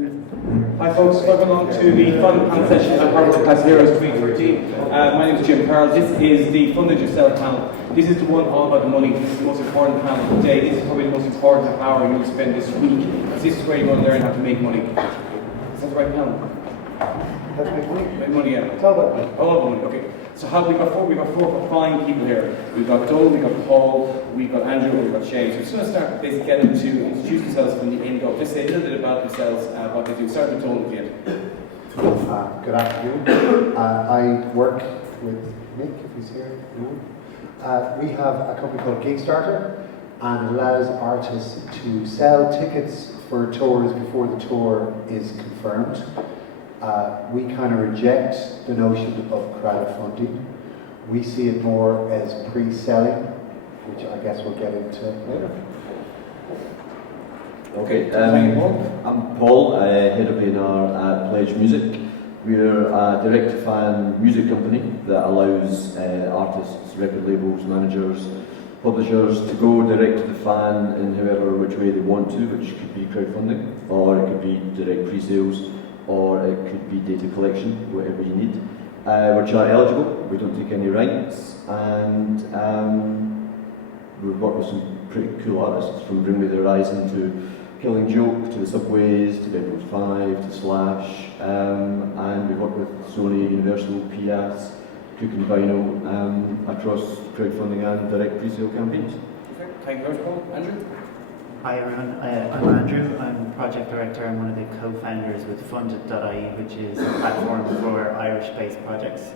Hi folks, welcome along to the final panel session at Harvard Class Heroes 2013. My name is Jim Carroll. This is the Funded Yourself panel. This is the one all about the money. This is the most important panel of the day. This is probably the most important hour you will spend this week. This is where you're going to learn how to make money. Is that the right panel? Let's make money. Make money, yeah. It's all about money. All about money, okay. So we've got four fine people here. We've got Doug, we've got Paul, we've got Andrew, and we've got Shane. So we're just going to start basically getting them to introduce themselves from the end up. Just say a little bit about themselves, what they do. Start with Doug at the end. Good afternoon. I work with Nick, if he's here. We have a company called Kickstarter, and it allows artists to sell tickets for tours before the tour is confirmed. We kind of reject the notion of crowdfunding. We see it more as pre-selling, which I guess we'll get into later. Okay, I'm Paul, head of A&R at Pledge Music. We're a direct-to-fan music company that allows artists, record labels, managers, publishers to go direct to the fan in however which way they want to, which could be crowdfunding, or it could be direct pre-sales, or it could be data collection, whatever you need. We're chart eligible, we don't take any rights, and we've worked with some pretty cool artists, from Bring Me the Horizon to Killing Joke, to the Subways, to Bedrooms 5, to Slash, and we've worked with Sony, Universal, Pias, Cook and Vinyl, across crowdfunding and direct pre-sale campaigns. Okay, thank you very much, Paul. Andrew? Hi everyone, I'm Andrew. I'm project director and one of the co-founders with Funded.ie, which is a platform for Irish-based projects.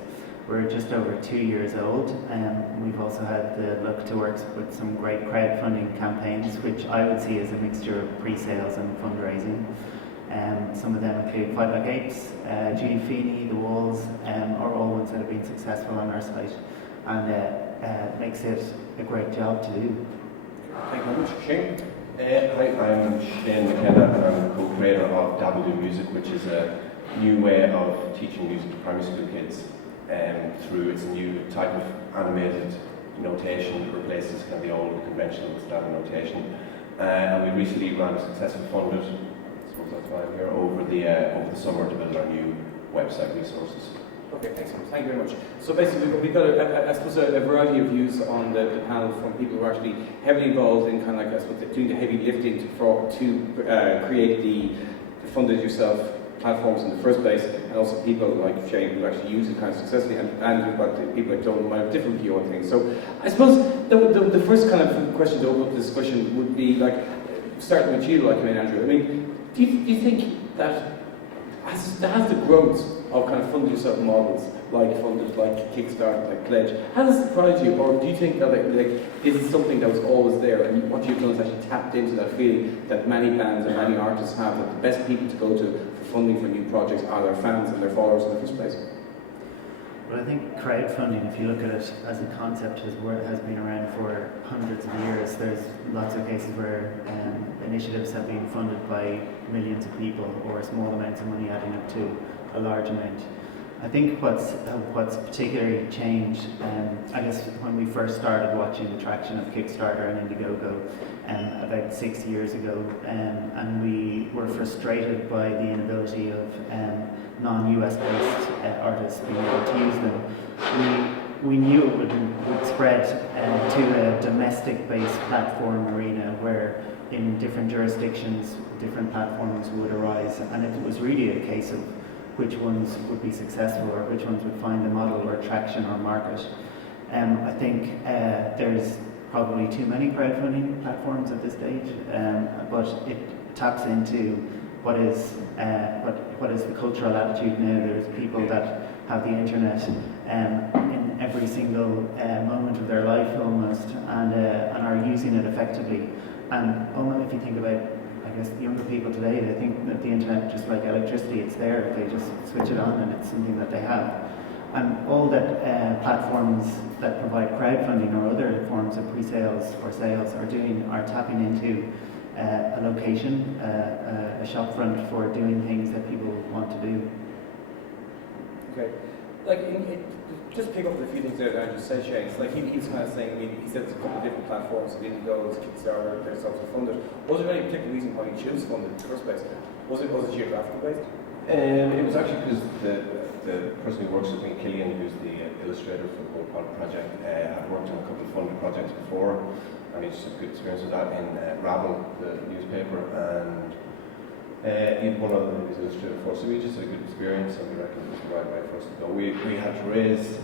We're just over 2 years old, and we've also had the luck to work with some great crowdfunding campaigns, which I would see as a mixture of pre-sales and fundraising. Some of them include Fight Like Apes, Judy Feeney, The Walls, are all ones that have been successful on our site, and makes it a great job to do. Thank you very much. Shane? Hi, I'm Shane McKenna, and I'm the co-creator of Dabble Music, which is a new way of teaching music to primary school kids through its new type of animated notation that replaces kind of the old conventional standard notation. And we recently ran a successful funded, I suppose that's why I'm here, over the summer to build our new website resources. Okay, excellent. Thank you very much. So basically, we've got, I suppose, a variety of views on the panel from people who are actually heavily involved in kind of like, I suppose, doing the heavy lifting to create the Funded Yourself platforms in the first place, and also people like Shane who actually use it kind of successfully, and we've got the people that don't have a different view on things. So I suppose the first kind of question to open up the discussion would be like, starting with you, like, Andrew. I mean, do you think that has the growth of kind of Funded Yourself models, like Funded, like Kickstarter, like Pledge, has it surprised you, or do you think that like this is something that was always there, and what you've done is actually tapped into that feeling that many bands and many artists have, that the best people to go to for funding for new projects are their fans and their followers in the first place? Well, I think crowdfunding, if you look at it as a concept, has been around for hundreds of years. There's lots of cases where initiatives have been funded by millions of people, or small amounts of money adding up to a large amount. I think what's particularly changed, I guess when we first started watching the traction of Kickstarter and Indiegogo about 6 years ago, and we were frustrated by the inability of non-US based artists being able to use them. We knew it would spread to a domestic based platform arena where in different jurisdictions different platforms would arise, and it was really a case of which ones would be successful or which ones would find the model or traction or market. I think there's probably too many crowdfunding platforms at this stage, but it taps into what is the cultural attitude now. There's people that have the internet in every single moment of their life almost, and are using it effectively. And if you think about, I guess, younger people today, they think that the internet, just like electricity, it's there. They just switch it on and it's something that they have. And all that platforms that provide crowdfunding or other forms of pre-sales or sales are tapping into a location, a shop front for doing things that people want to do. Okay. like, just pick up a few things there that Andrew said, Shane. It's like he was kind of saying, I mean, he said it's a couple of different platforms, he didn't go to Kickstarter, there's also funded. Was there any particular reason why you chose funded in the first place? Was it geographical based? It was actually because the person who works with me, Killian, who's the illustrator for the Gold Pod project, had worked on a couple of funded projects before, and he just had good experience with that in Rabble, the newspaper, and he'd one other than his illustrator for, so we just had a good experience, and we reckoned it was the right way for us to go. We had to raise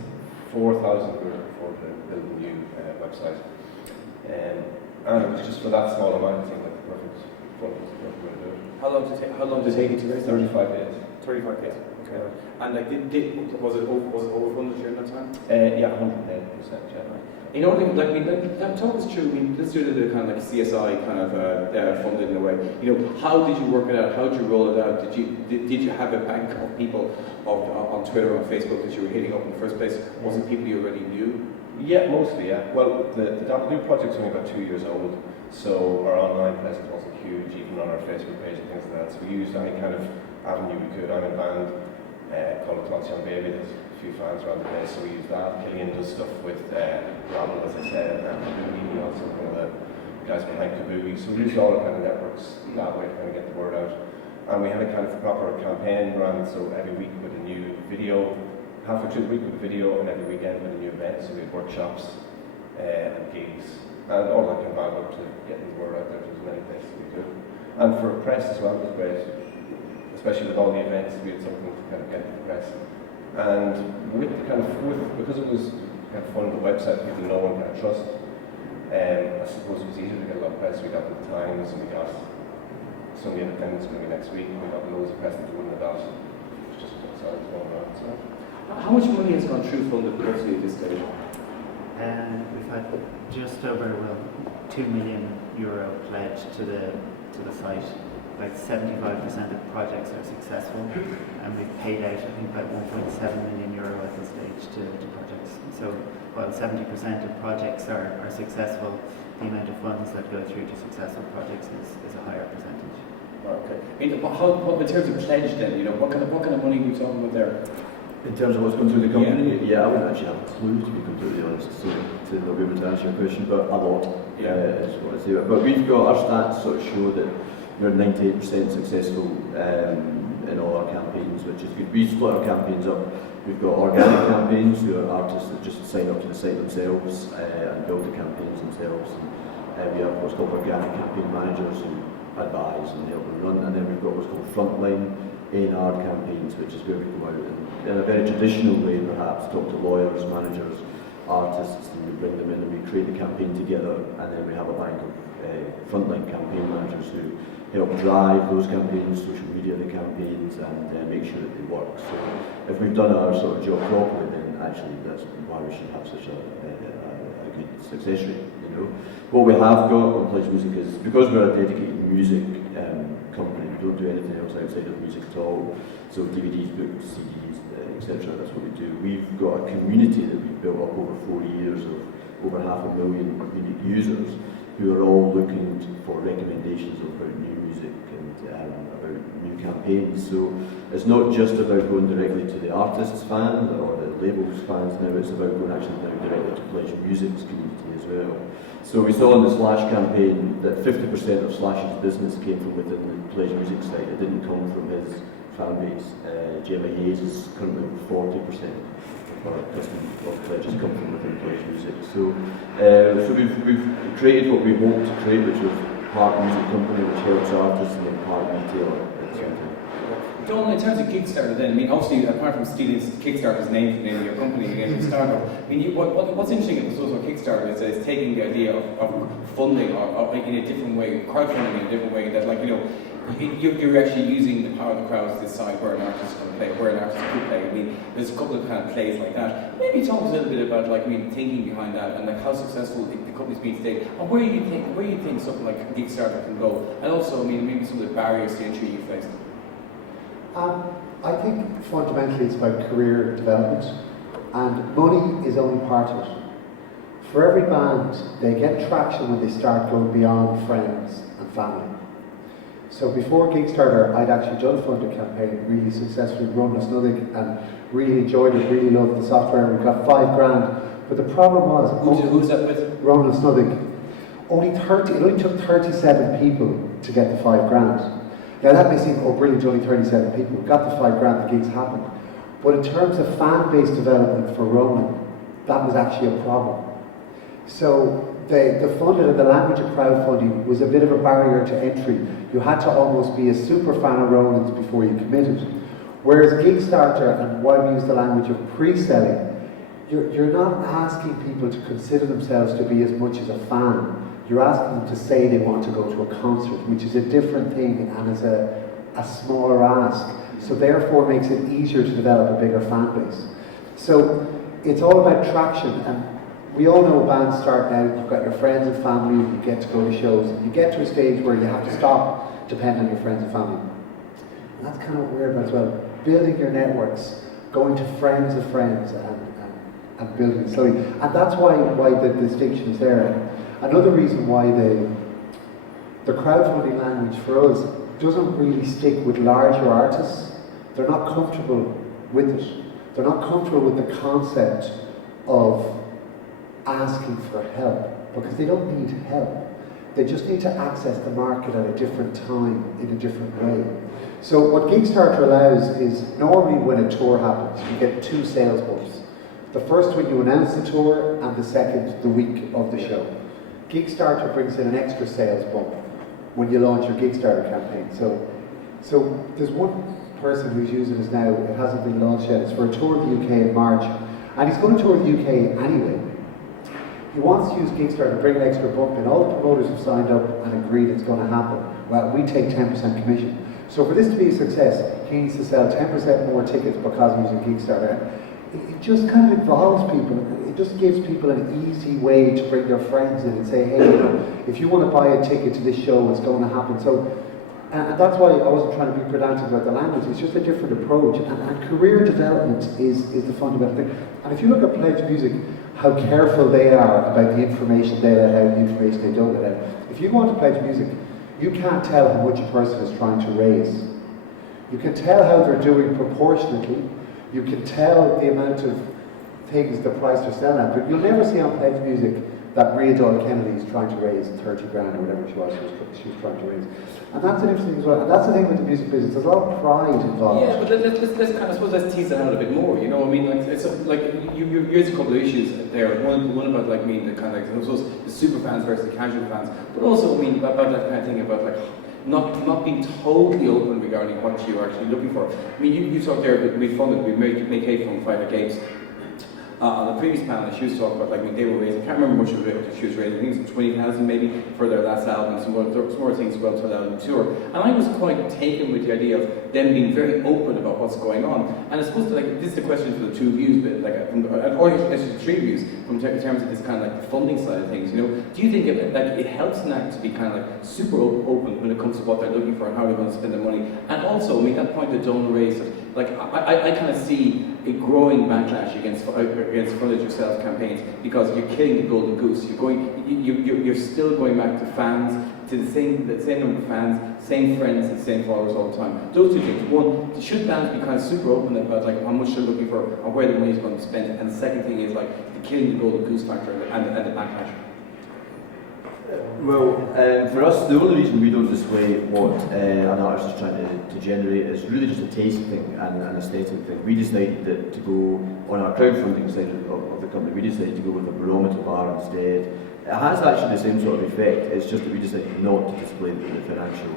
4,000 euros before to build a new website, and it was just for that small amount, I think, like the perfect fund was the perfect way to do it. How long did it take you to raise that? 35 days. 35 days. Okay. And like, was it overfunded during that time? Yeah, 108%, yeah. You know, talk us through. I mean, let's do the kind of like CSI kind of funded in a way. You know, how did you work it out? How did you roll it out? Did you have a bank of people on Twitter, on Facebook that you were hitting up in the first place? Was it people you already knew? Yeah, mostly, yeah. Well, the Dabble project's only about 2 years old, so our online presence wasn't huge, even on our Facebook page and things like that. So we used any kind of avenue we could. I'm in a band called Clothes Young Baby. There's a few fans around the place, so we use that. Killian does stuff with Rabble, as I said, and Kabuki, also one of the guys behind Kabuki. So we used all the kind of networks that way to kind of get the word out. And we had a kind of proper campaign run, so every week with a new video, halfway through the week with a video, and every weekend with a new event. So we had workshops and gigs, and all that kind of vibe up to getting the word out there to as many places as we could. And for press as well, it was great. Especially with all the events, we had something to kind of get to the press. And because it was kind of fun, the website, people know and kind of trust, I suppose it was easier to get a lot of press. We got the Times, and we got Sunday Independence going to be next week, and we got loads of press that we wouldn't have got. It's just sounds going around. So. How much money has gone through funded roughly at this stage? We've had just over 2 million euro pledged to the site. Like 75% of projects are successful, and we've paid out, I think, about 1.7 million euro at this stage to projects. So while 70% of projects are successful, the amount of funds that go through to successful projects is a higher percentage. Okay. I mean, what in terms of pledge then? You know, what kind of money are we talking about there? In terms of what's going through the company, I wouldn't actually have a clue, to be completely honest, so to not be able to answer your question, but a lot is what I say. But we've got our stats sort of show that we're 98% successful in all our campaigns, which is good. We split our campaigns up. We've got organic campaigns, who are artists that just sign up to the site themselves and build the campaigns themselves. And we have what's called organic campaign managers who advise and help them run. And then we've got what's called frontline A&R campaigns, which is where we go out and, in a very traditional way, perhaps, talk to lawyers, managers, artists, and we bring them in and we create the campaign together. And then we have a bank of frontline campaign managers who help drive those campaigns, social media the campaigns, and make sure that they work. So if we've done our sort of job properly, then actually that's why we should have such a good success rate, you know. What we have got on Pledge Music is, because we're a dedicated music company, we don't do anything else outside of music at all. So DVDs, books, CDs, etc., that's what we do. We've got a community that we've built up over 4 years of over 500,000 unique users who are all looking for recommendations about new music and about new campaigns. So it's not just about going directly to the artist's fans or the label's fans now, it's about going actually now directly to Pledge Music's community as well. So we saw in the Slash campaign that 50% of Slash's business came from within the Pledge Music site. It didn't come from his fan base. Gemma Hayes is currently 40%. Or pledges come from within Pledge Music. So we've created what we hoped to create, which was part music company, which helps artists, and then part retailer at the same time. Donal, in terms of Kickstarter then, I mean, obviously, apart from stealing Kickstarter's name from the name of your company, the name of startup, I mean, what's interesting about Kickstarter is taking the idea of funding or in a different way, crowdfunding in a different way, that, like, you know, you're actually using the power of the crowd to decide where an artist can play, where an artist could play. I mean, there's a couple of kind of plays like that. Maybe talk a little bit about, like, I mean, thinking behind that and like how successful the company's been today, and where you think something like Kickstarter can go, and also, I mean, maybe some of the barriers to entry you faced. I think fundamentally it's about career development, and money is only part of it. For every band, they get traction when they start going beyond friends and family. So before Kickstarter, I'd actually done a funded campaign, really successfully run Snuddig, and really enjoyed it, really loved the software. We got £5,000. But the problem was, Who's that with? Ronan Snuddick, it only took 37 people to get the £5,000. Now that may seem, oh brilliant, only 37 people. We got the £5,000, the gigs happened. But in terms of fan-based development for Ronan, that was actually a problem. So the funding and the language of crowdfunding was a bit of a barrier to entry. You had to almost be a super fan of Ronan's before you committed. Whereas Kickstarter, and why we use the language of pre-selling, you're not asking people to consider themselves to be as much as a fan. You're asking them to say they want to go to a concert, which is a different thing and is a smaller ask. So therefore makes it easier to develop a bigger fan base. So it's all about traction, and we all know bands starting out, you've got your friends and family, you get to go to shows, and you get to a stage where you have to stop depending on your friends and family. And that's kind of what we're about as well. Building your networks, going to friends of friends, and building it slowly. And that's why the distinction is there. Another reason why the crowdfunding language for us doesn't really stick with larger artists. They're not comfortable with it. They're not comfortable with the concept of asking for help, because they don't need help. They just need to access the market at a different time, in a different way. So what Kickstarter allows is, normally when a tour happens, you get 2 sales bumps. The first when you announce the tour, and the second the week of the show. Kickstarter brings in an extra sales bump when you launch your Kickstarter campaign. So there's one person who's using this now, it hasn't been launched yet, it's for a tour of the UK in March, and he's going to tour the UK anyway. He wants to use Kickstarter to bring an extra bump in. All the promoters have signed up and agreed it's going to happen. Well, we take 10% commission. So for this to be a success, he needs to sell 10% more tickets because he's using Kickstarter. It just kind of involves people. It just gives people an easy way to bring their friends in and say, hey, you know, if you want to buy a ticket to this show, it's going to happen. So, and that's why I wasn't trying to be pedantic about the language. It's just a different approach. And career development is the fundamental thing. And if you look at Pledge Music, how careful they are about the information they let out, the information they don't let out. If you go on to Pledge Music, you can't tell how much a person is trying to raise. You can tell how they're doing proportionately. You can tell the amount of things, the price they're selling at, but you'll never see on Pledge Music that Maria Doyle Kennedy is trying to raise 30 grand or whatever she was trying to raise. And that's an interesting as well. And that's the thing with the music business, there's a lot of pride involved. Yeah, but let's kind of, I suppose let's tease that out a bit more, you know, I mean, like, it's like you raised a couple of issues there. One about, like, me, the kind of, like, I suppose, the super fans versus the casual fans, but also, I mean, about that kind of thing about, like, not being totally open regarding what you're actually looking for. I mean, you talked there that we funded, we made Kate from Fighter Games. On the previous panel, she was talking about, like, when they were raising, I can't remember what she was raising, I think it was 20,000 maybe for their last album, some more things as well to allow them to tour. And I was quite taken with the idea of them being very open about what's going on. And I suppose, like, this is the question for the 2 views, but like, or actually 3 views, in terms of this kind of, like, the funding side of things, you know. Do you think it helps an act to be kind of, like, super open when it comes to what they're looking for and how they're going to spend their money? And also, I mean, that point that Donal raised, like, I kind of see a growing backlash against funded yourself campaigns because you're killing the golden goose. You're still going back to fans, to the same number of fans, same friends, and same followers all the time. Those 2 things. One, should bands be kind of super open about, like, how much they're looking for or where the money is going to be spent? And the second thing is, like, the killing the golden goose factor and the backlash. Well, for us, the only reason we don't display what an artist is trying to generate is really just a taste thing and an aesthetic thing. We decided that to go on our crowdfunding side of the company, we decided to go with a barometer bar instead. It has actually the same sort of effect, it's just that we decided not to display the financial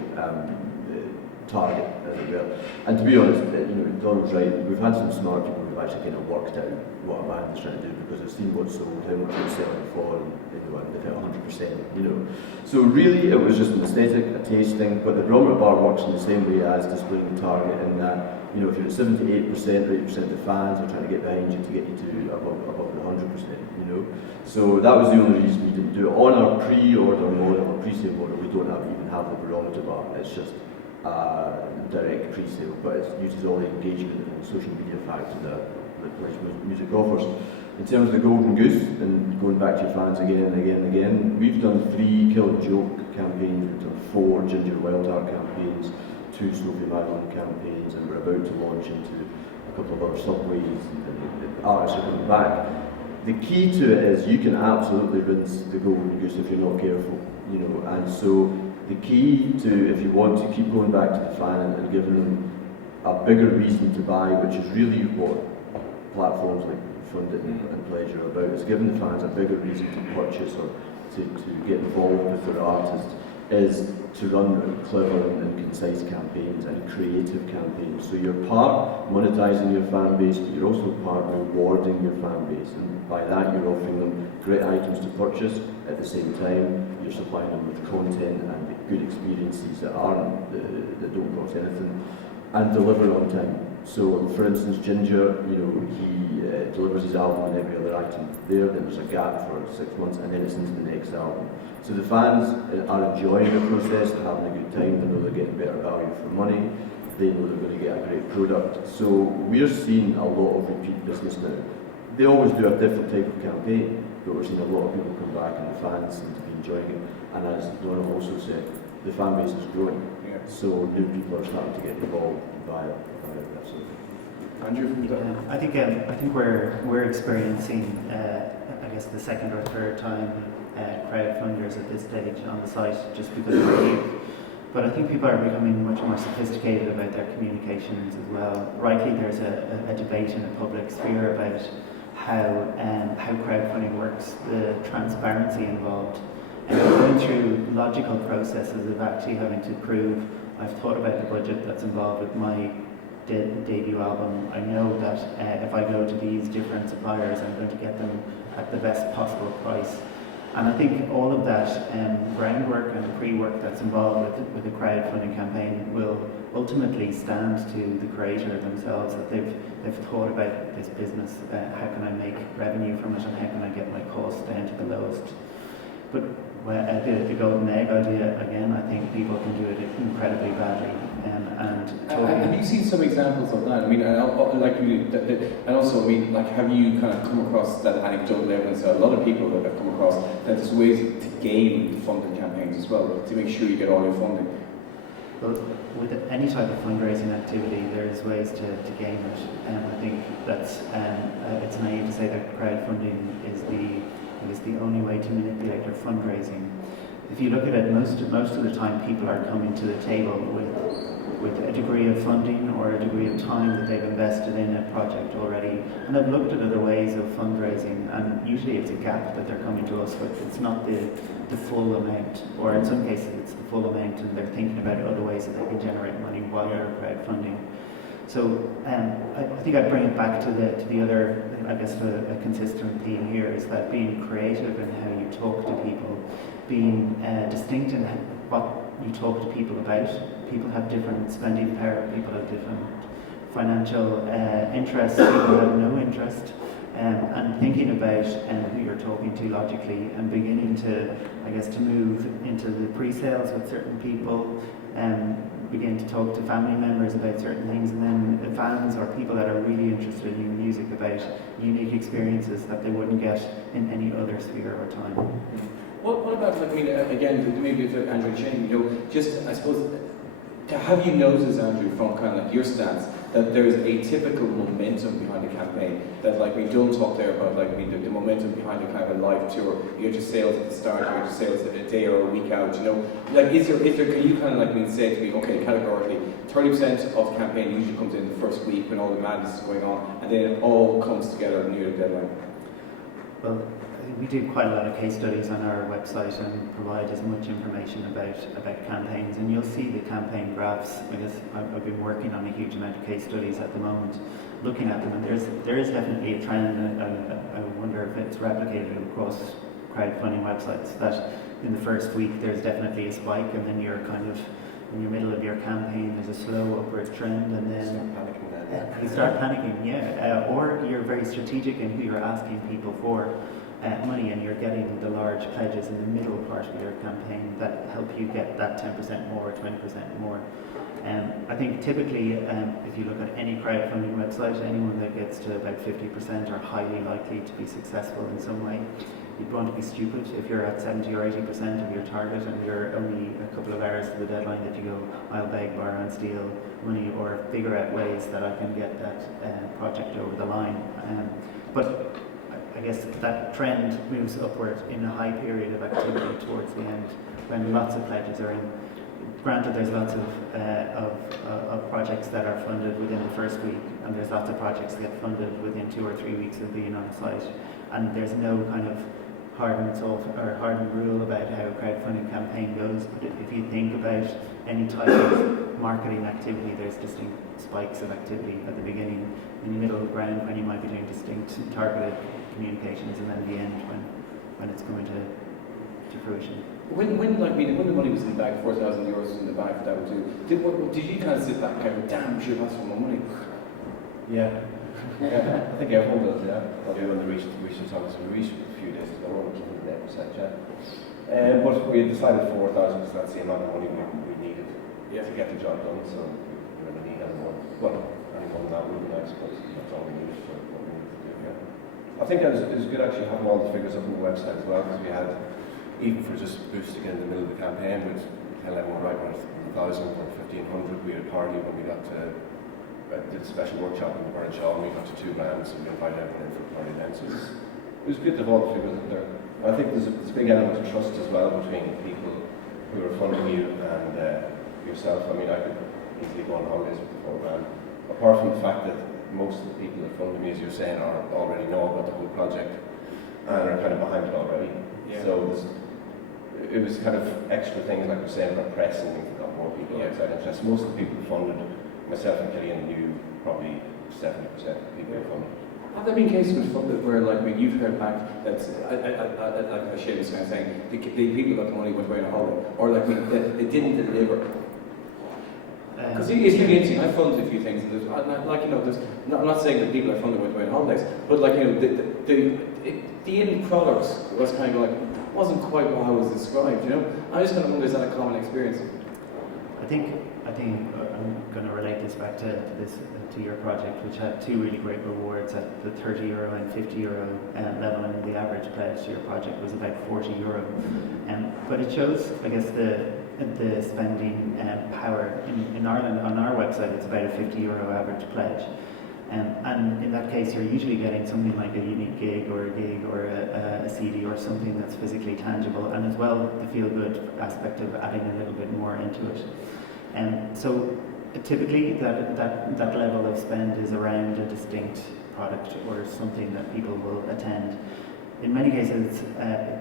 target, as it were. And to be honest, you know, Donald's right, we've had some smart people who've actually kind of worked out what a band is trying to do because they've seen what's sold, how much it's selling for, and they've hit 100%, you know. So really, it was just an aesthetic, a taste thing, but the barometer bar works in the same way as displaying the target in that, you know, if you're at 78% or 80% of the fans are trying to get behind you to get you to above the 100%, you know. So that was the only reason we didn't do it. On our pre-order model, or pre-sale model, we don't even have the barometer bar, it's just direct pre-sale, but it uses all the engagement and social media factor that Pledge Music offers. In terms of the Golden Goose, and going back to your fans again and again and again, we've done 3 Kill Joke campaigns, we've done 4 Ginger Wildheart campaigns, 2 Sophie Madeline campaigns, and we're about to launch into a a couple of other subways, and the artists are coming back. The key to it is you can absolutely rinse the golden goose if you're not careful, you know, and so the key to, if you want to keep going back to the fan and giving them a bigger reason to buy, which is really what platforms like Fund It and Pledge are about, is giving the fans a bigger reason to purchase or to get involved with their artist, is to run clever and concise campaigns and creative campaigns. So you're part monetizing your fan base, but you're also part rewarding your fan base, and by that you're offering them great items to purchase. At the same time, you're supplying them with content and good experiences that that don't cost anything, and deliver on time. So, for instance, Ginger, you know, he delivers his album and every other item there. Then there's a gap for 6 months, and then it's into the next album. So the fans are enjoying the process, they're having a good time. They know they're getting better value for money. They know they're going to get a great product. So we're seeing a lot of repeat business now. They always do a different type of campaign, but we're seeing a lot of people come back, and the fans seem to be enjoying it. And as Donna also said, the fan base is growing. Yeah. So new people are starting to get involved via that sort of thing. Andrew, from the I think we're experiencing, I guess, the second or third time crowdfunders at this stage on the site, just because we're new. But I think people are becoming much more sophisticated about their communications as well. Rightly, there's a debate in the public sphere about how crowdfunding works, the transparency involved, and going through logical processes of actually having to prove I've thought about the budget that's involved with my debut album. I know that if I go to these different suppliers, I'm going to get them at the best possible price. And I think all of that groundwork and pre-work that's involved with a crowdfunding campaign will ultimately stand to the creator themselves, that they've thought about this business, how can I make revenue from it, and how can I get my costs down to the lowest. But the golden egg idea, again, I think people can do it incredibly badly. Have you seen some examples of that? I mean, and also, I mean, like, have you kind of come across that anecdotal evidence? A lot of people that have come across that there's ways to gain funding campaigns as well, to make sure you get all your funding. Well, with any type of fundraising activity, there's ways to gain it. And I think that's it's naive to say that crowdfunding is the only way to manipulate their fundraising. If you look at it, most of the time people are coming to the table with a degree of funding or a degree of time that they've invested in a project already, and they've looked at other ways of fundraising, and usually it's a gap that they're coming to us with. It's not the full amount, or in some cases it's the full amount, and they're thinking about other ways that they can generate money while they're crowdfunding. So I think I'd bring it back to the other, I guess, a consistent theme here is that being creative in how you talk to people, being distinct in what you talk to people about. People have different spending power, people have different financial interests, people have no interest, and thinking about who you're talking to logically, and beginning to, I guess, to move into the pre-sales with certain people, begin to talk to family members about certain things, and then fans or people that are really interested in music about unique experiences that they wouldn't get in any other sphere or time. What about, like, I mean, again, maybe it's Andrew Chang, you know, just, I suppose, have you noticed, Andrew, from kind of like your stats, that there's a typical momentum behind a campaign, that, like, we don't talk there about, like, I mean, the momentum behind a kind of a live tour, you get your sales at the start, you get your sales a day or a week out, you know, like, is there, can you kind of, like, say to me, okay, categorically, 30% of the campaign usually comes in the first week when all the madness is going on, and then it all comes together near the deadline? Well, we do quite a lot of case studies on our website and provide as much information about campaigns, and you'll see the campaign graphs. I've been working on a huge amount of case studies at the moment, looking at them, and there is definitely a trend. I wonder if it's replicated across crowdfunding websites, that in the first week there's definitely a spike, and then you're kind of in the middle of your campaign, there's a slow upward trend, and then you start panicking, or you're very strategic in who you're asking people for. money, and you're getting the large pledges in the middle part of your campaign that help you get that 10% more or 20% more. I think typically, if you look at any crowdfunding website, anyone that gets to about 50% are highly likely to be successful in some way. You'd want to be stupid if you're at 70 or 80% of your target and you're only a couple of hours to the deadline that you go, I'll beg, borrow and steal money, or figure out ways that I can get that project over the line. But I guess that trend moves upward in a high period of activity towards the end, when lots of pledges are in. Granted, there's lots of projects that are funded within the first week, and there's lots of projects that get funded within 2 or 3 weeks of being on the site, and there's no kind of hardened rule about how a crowdfunding campaign goes. But if you think about any type of marketing activity, there's distinct spikes of activity at the beginning, in the middle ground when you might be doing distinct targeted communications, and then the end when it's going to fruition. When the money was in the bag, €4,000 in the bag for that too, did you kind of sit back and go, damn, sure, that's for my money? Yeah. I think everyone does, yeah. I'll do it on the research office. We reached a few days ago, on 100%, yeah. But we decided 4,000 because that's the amount of money we needed to get the job done, so we didn't need any more. Well, any more than that would be nice, but that's all we needed for what we needed to do, yeah. I think it was good actually having all the figures up on the website as well, because we had, even for just boosting in the middle of the campaign, with tell everyone right when it's 1,000 or 1,500, we had a party when we got to did a special workshop in the Shaw, and we got to £2,000, so we invited everyone in for a party then. So it was good to have all the figures up there. I think there's a big element of trust as well between people who are funding you and yourself. I mean, I could easily go on holidays with the £4,000. Apart from the fact that most of the people that funded me, as you're saying, already know about the whole project and are kind of behind it already. Yeah. So it was kind of extra things like we're saying about press and things that got more people outside interest. Most of the people who funded, myself and Killian, knew probably 70% of people who funded. Have there been cases with funded where, like, when you've heard back that, like Seamus kind of saying, the people got the money went away on a holiday, or like they didn't deliver? Because it's really interesting. I funded a few things. And I'm not saying that people I funded went away on holidays, but like the end product was kind of like wasn't quite what I was described. You know, I just kind of wonder, is that a common experience? I think I'm going to relate this back to your project, which had two really great rewards at the €30 and €50 level, and the average pledge to your project was about €40. But it shows, I guess, the spending power in Ireland. On our website, it's about a €50 average pledge. And in that case, you're usually getting something like a unique gig or a CD or something that's physically tangible, and as well the feel-good aspect of adding a little bit more into it. So typically that level of spend is around a distinct product or something that people will attend. In many cases,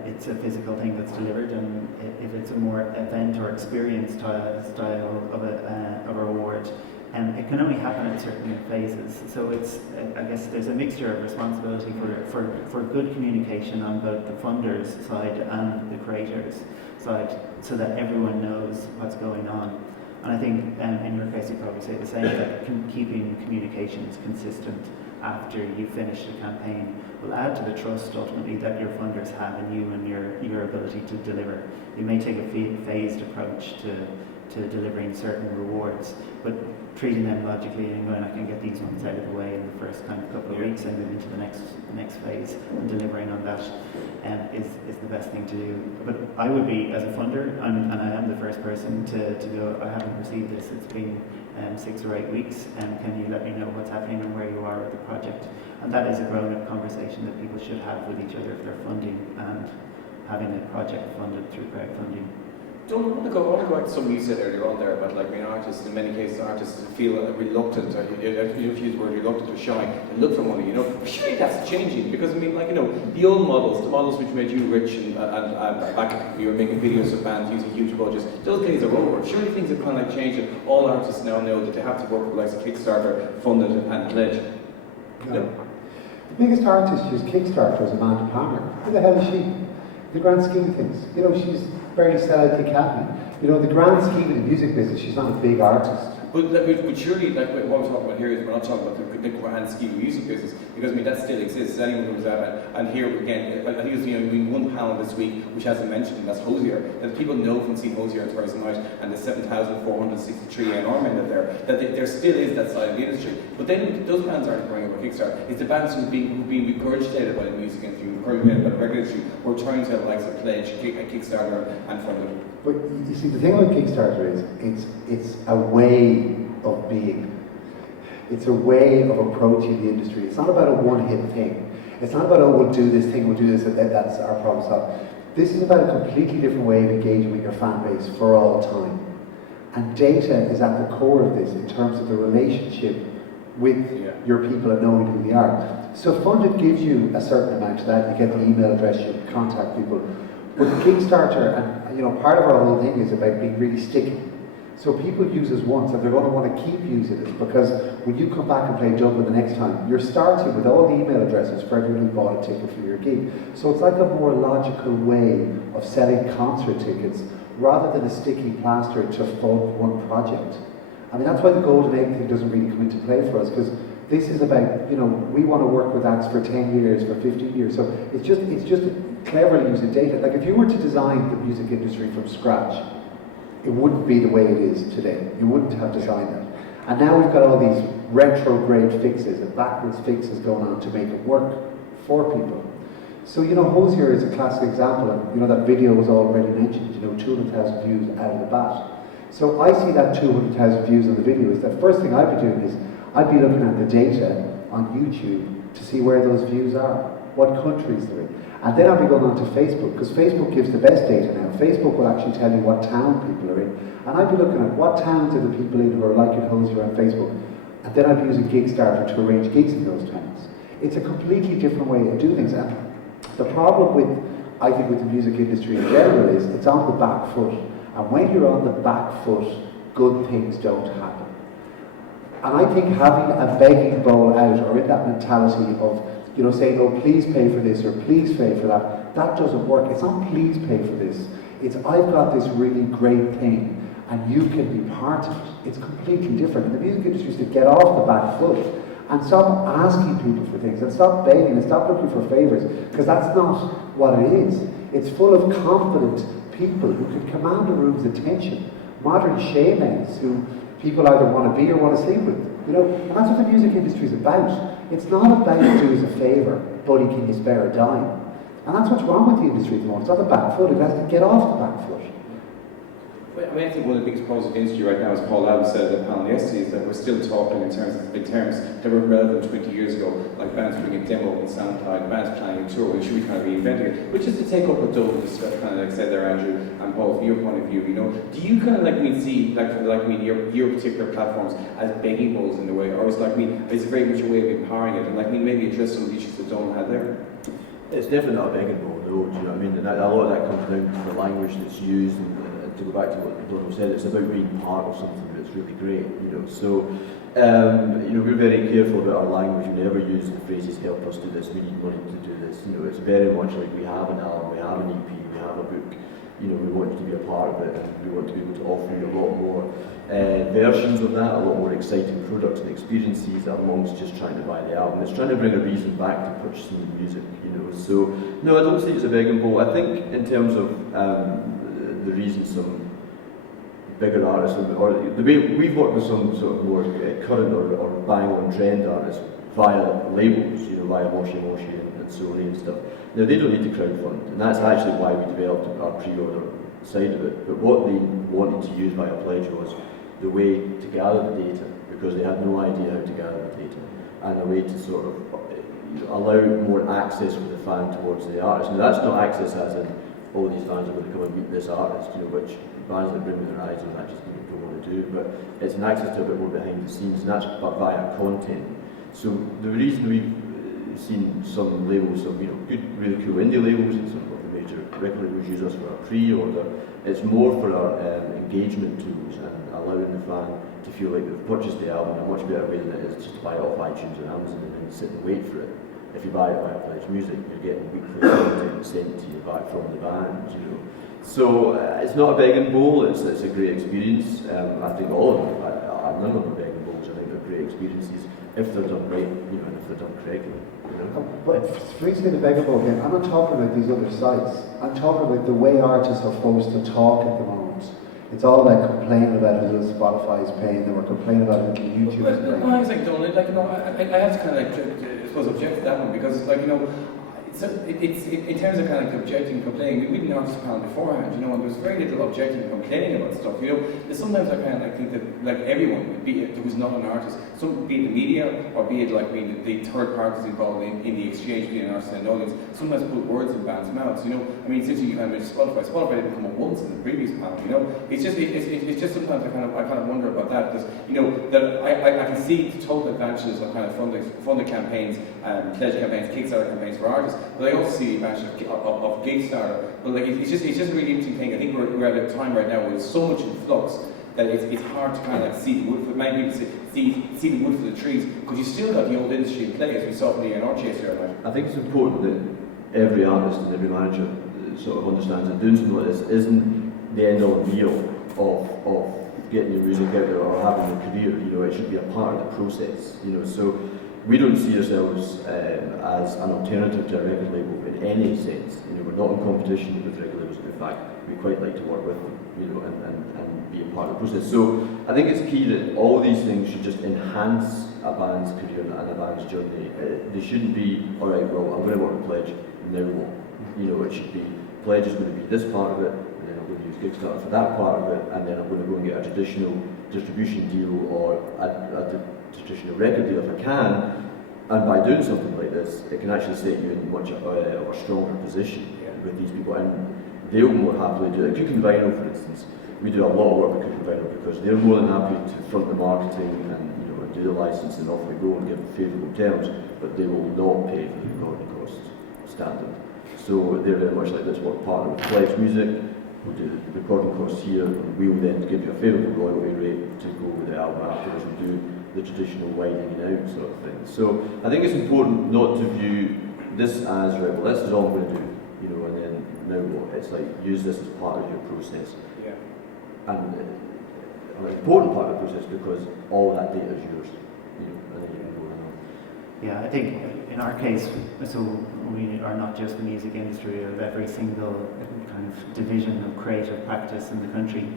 it's a physical thing that's delivered, and if it's a more event or experience style of a reward, it can only happen at certain phases. So I guess there's a mixture of responsibility for good communication on both the funders' side and the creators' side, so that everyone knows what's going on. And I think in your case, you probably say the same, that keeping communications consistent after you finish the campaign will add to the trust ultimately that your funders have in you and your ability to deliver. You may take a phased approach to delivering certain rewards, but treating them logically and going, I can get these ones out of the way in the first kind of couple of weeks and move into the next phase, and delivering on that is the best thing to do. But I would be, as a funder, and I am the first person to go, I haven't received this, it's been 6 or 8 weeks, and can you let me know what's happening and where you are with the project? And that is a grown-up conversation that people should have with each other if they're funding and having a project funded through crowdfunding. I want to go back to something you said earlier on there about, like, being artists. In many cases, artists feel reluctant, or you use the word reluctant or shy, and look for money. You know, surely that's changing, because I mean, like, you know, the old models, the models which made you rich, and back you were making videos of bands using huge budgets. Those days are over. Surely things have kind of like changed, and all artists now know that they have to work with like Kickstarter, funded and pledge. No. The biggest artist to use Kickstarter is Amanda Palmer. Who the hell is she? The grand scheme of things. You know, she's barely sell out the Academy. You know, the grand scheme of the music business, she's not a big artist. But surely, like what we're talking about here is we're not talking about the grand scheme of music business, because I mean that still exists. Anyone who was at and here again, I think it's one panel this week which hasn't mentioned, and that's Hosier. That people know from seeing Hosier on Thursday night and the 7,463 NR men that there still is that side of the industry. But then those bands aren't growing up on Kickstarter. It's the bands who've been regurgitated by the music industry, regurgitated by the record industry, who are trying to have the likes of Pledge, Kickstarter, and fund it. But you see, the thing about Kickstarter is it's a way of being. It's a way of approaching the industry. It's not about a one-hit thing. It's not about, oh, we'll do this thing, we'll do this, and that's our problem solved. This is about a completely different way of engaging with your fan base for all time. And data is at the core of this in terms of the relationship with your people and knowing who they are. So Funded gives you a certain amount of that. You get the email address, you contact people. But Kickstarter, and part of our whole thing is about being really sticky. So people use us once and they're going to want to keep using it, because when you come back and play Dublin the next time, you're starting with all the email addresses for everyone who bought a ticket for your gig. So it's like a more logical way of selling concert tickets rather than a sticky plaster to fund one project. I mean, that's why the golden egg thing doesn't really come into play for us, because this is about, we want to work with acts for 10 years, for 15 years. So it's just cleverly using data. Like if you were to design the music industry from scratch, it wouldn't be the way it is today. You wouldn't have designed that. And now we've got all these retrograde fixes and backwards fixes going on to make it work for people. So, Hosier is a classic example, and that video was already mentioned, 200,000 views out of the bat. So I see that 200,000 views on the video is the first thing I'd be doing is I'd be looking at the data on YouTube to see where those views are, what countries they're in. And then I'll be going on to Facebook, because Facebook gives the best data now. Facebook will actually tell you what town people are in. And I'd be looking at what towns are the people in who are like your Hosier on Facebook. And then I'd be using Kickstarter to arrange gigs in those towns. It's a completely different way of doing things. And the problem I think with the music industry in general is it's on the back foot. And when you're on the back foot, good things don't happen. And I think having a begging bowl out, or in that mentality of, saying, oh, please pay for this, or please pay for that, that doesn't work. It's not please pay for this. It's I've got this really great thing, and you can be part of it. It's completely different. And the music industry is to get off the back foot and stop asking people for things, and stop begging, and stop looking for favours, because that's not what it is. It's full of confident people who can command a room's attention, modern shamans who people either want to be or want to sleep with. And that's what the music industry is about. It's not about do us a favour, buddy, can you spare a dime? And that's what's wrong with the industry at the moment. It's on the back foot. It has to get off the back foot. Well, I think one of the biggest problems of the industry right now, as Paul Loudon said at the panel yesterday, is that we're still talking in terms that were relevant 20 years ago, like bands doing a demo on SoundCloud, bands planning a tour, which we kind of reinventing it, which is to take up what Dublin discussed, kind of like said there, Andrew and Paul, from your point of view. Do you kind of see your particular platforms as begging bowls in a way, or is it very much a way of empowering it, and maybe address some of the issues that Dublin had there? It's definitely not a begging bowl, though, do you know what I mean? And a lot of that comes down to the language that's used, and to go back to what Donald said, it's about being part of something that's really great, So, we're very careful about our language. We never use the phrases, help us do this, we need money to do this. It's very much like we have an album, we have an EP, we have a book. We want you to be a part of it, and we want to be able to offer you a lot more versions of that, a lot more exciting products and experiences amongst just trying to buy the album. It's trying to bring a reason back to purchasing the music, So, no, I don't think it's a begging bowl. I think in terms of the reason some bigger artists, or the way we've worked with some sort of more current or bang-on trend artists via labels, via Moshi Moshi and Sony and stuff. Now, they don't need to crowdfund, and that's actually why we developed our pre-order side of it. But what they wanted to use via Pledge was the way to gather the data, because they had no idea how to gather the data, and a way to sort of allow more access for the fan towards the artist. Now, that's not access as in, all these fans are going to come and meet this artist, which bands like Bring Me the Horizon actually don't want to do, but it's an access to a bit more behind the scenes, and that's via content. So the reason we've seen some labels, some good, really cool indie labels, and some of the major record labels use us for our pre-order, it's more for our engagement tools and allowing the fan to feel like they've purchased the album in a much better way than it is just to buy it off iTunes and Amazon and then sit and wait for it. If you buy it via Pledge Music, you're getting weekly content sent to you back from the band, So it's not a begging bowl, it's a great experience. I think all of them, none of them are begging bowls. I think they're great experiences if they're done right, and if they're done correctly. But for me to be the beggar bowl again, I'm not talking about these other sites. I'm talking about the way artists are forced to talk at the moment. It's all about complaining about how little Spotify is paying them, or complaining about how little YouTube is paying. Well, I think, Donald, I have to kind of I suppose object to that one because it's in terms of kind of objecting and complaining, we didn't artist panel beforehand, and there's very little objecting and complaining about stuff. There's sometimes I kind of think that everyone, be it who's not an artist, be it the media or be it the third parties involved in the exchange between an artist and an audience, sometimes put words in bands' mouths. Essentially you kind of Spotify didn't come up once in the previous panel. It's just sometimes I kind of wonder about that because that I can see the total advantages of kind of funded campaigns, pledge campaigns, Kickstarter campaigns for artists. But I also see the advantage of Kickstarter. But it's just a really interesting thing. I think we're at a time right now where there's so much in flux that it's hard to kind of see the wood for many people see the wood for the trees because you still got the old industry in play as we saw from the A&R Chase here. I think it's important that every artist and every manager sort of understands that doing something like this isn't the end all and be all of getting your music out there or having a career. It should be a part of the process. So we don't see ourselves as an alternative to a record label in any sense. We're not in competition with record labels. In fact, we quite like to work with them, and be a part of the process. So I think it's key that all these things should just enhance a band's career and a band's journey. They shouldn't be, all right, well, I'm going to work with Pledge, now what? It should be, Pledge is going to be this part of it, and then I'm going to use Kickstarter for that part of it, and then I'm going to go and get a traditional distribution deal or a traditional record deal if I can. And by doing something like this, it can actually set you in much of a stronger position with these people, and they'll more happily do it. Cooking Vinyl, for instance, we do a lot of work with Cooking Vinyl because they're more than happy to front the marketing and do the license and off we go and give favourable terms, but they will not pay for the recording costs standard. So they're very much like this. We're partner with Pledge Music. We'll do the recording costs here, and we will then give you a favourable royalty rate to go with the album afterwards and do the traditional widening out sort of thing. So I think it's important not to view this as, right, well, this is all I'm going to do, and then now what? It's like, use this as part of your process. Yeah. And an important part of the process because all that data is yours, and then you can go on. Yeah, I think in our case, so we are not just the music industry, of every single kind of division of creative practice in the country.